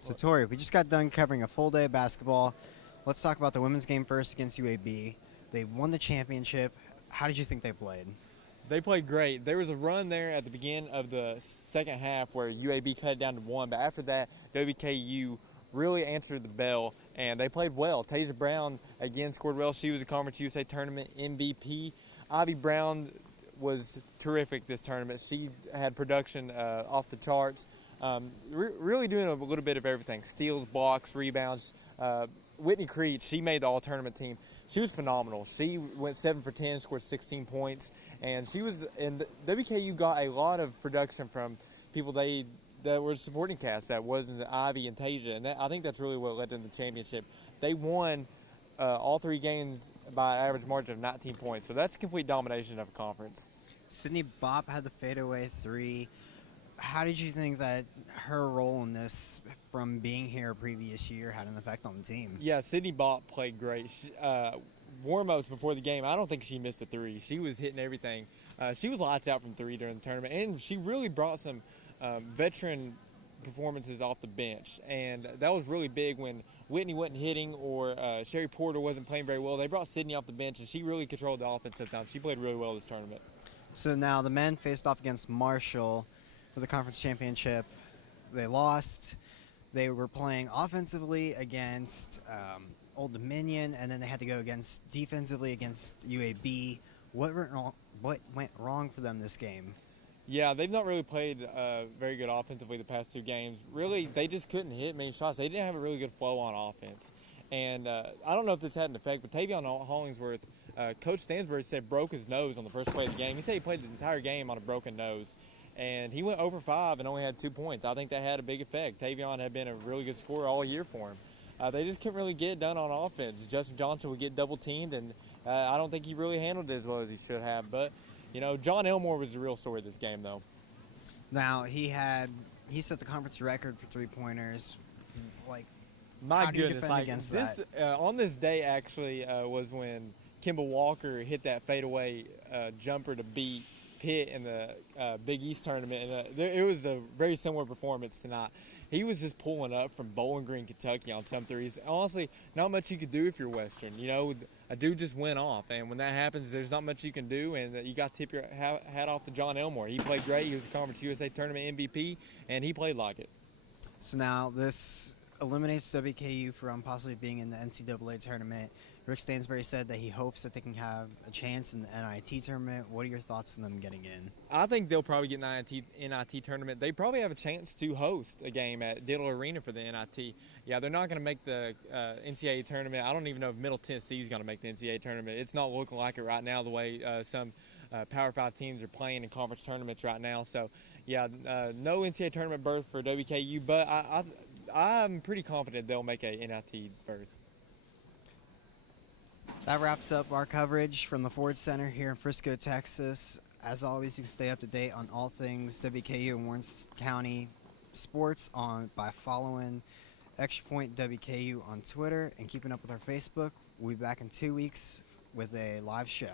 So Tori, we just got done covering a full day of basketball. Let's talk about the women's game first against UAB. They won the championship. How did you think they played? They played great. There was a run there at the beginning of the second half where UAB cut it down to one, but after that, WKU really answered the bell, and they played well. Tasia Brown, again, scored well. She was a Conference USA Tournament MVP. Ivy Brown was terrific this tournament. She had production off the charts, really doing a little bit of everything. Steals, blocks, rebounds. Whitney Creed, she made the all-tournament team. She was phenomenal. She went 7 for 10, scored 16 points, and WKU got a lot of production from people that were supporting cast that wasn't Ivy and Tasia, and I think that's really what led them to the championship. They won all three games by an average margin of 19 points, so that's complete domination of a conference. Sydney Bopp had the fadeaway three. How did you think that her role in this, from being here previous year, had an effect on the team? Yeah, Sydney Bopp played great. Warm-ups before the game, I don't think she missed a three. She was hitting everything. She was lights out from three during the tournament, and she really brought some veteran performances off the bench, and that was really big when Whitney wasn't hitting or Sherry Porter wasn't playing very well. They brought Sydney off the bench, and she really controlled the offense sometimes. She played really well this tournament. So now the men faced off against Marshall for the conference championship. They lost. They were playing offensively against Old Dominion, and then they had to go defensively against UAB. What went wrong for them this game? Yeah, they've not really played very good offensively the past two games. Really, they just couldn't hit many shots. They didn't have a really good flow on offense. And I don't know if this had an effect, but Tavion Hollingsworth, Coach Stansbury said broke his nose on the first play of the game. He said he played the entire game on a broken nose. And he went over 5 and only had 2 points. I think that had a big effect. Tavion had been a really good scorer all year for him. They just couldn't really get it done on offense. Justin Johnson would get double-teamed, and I don't think he really handled it as well as he should have. But, you know, John Elmore was the real story of this game, though. Now, he set the conference record for three-pointers. My goodness, against this on this day actually was when Kimball Walker hit that fadeaway jumper to beat Pitt in the Big East tournament, and it was a very similar performance tonight. He was just pulling up from Bowling Green, Kentucky on some threes. Honestly, not much you could do if you're Western. You know, a dude just went off, and when that happens, there's not much you can do, and you got to tip your hat off to John Elmore. He played great. He was a Conference USA Tournament MVP, and he played like it. So now this eliminates WKU from possibly being in the NCAA tournament. Rick Stansbury said that he hopes that they can have a chance in the NIT tournament. What are your thoughts on them getting in? I think they'll probably get an NIT tournament. They probably have a chance to host a game at Diddle Arena for the NIT. Yeah, they're not going to make the NCAA tournament. I don't even know if Middle Tennessee is going to make the NCAA tournament. It's not looking like it right now the way some Power 5 teams are playing in conference tournaments right now. So, yeah, no NCAA tournament berth for WKU, but I'm pretty confident they'll make a NIT berth. That wraps up our coverage from the Ford Center here in Frisco, Texas. As always, you can stay up to date on all things WKU and Warren County sports by following Extra Point WKU on Twitter and keeping up with our Facebook. We'll be back in 2 weeks with a live show.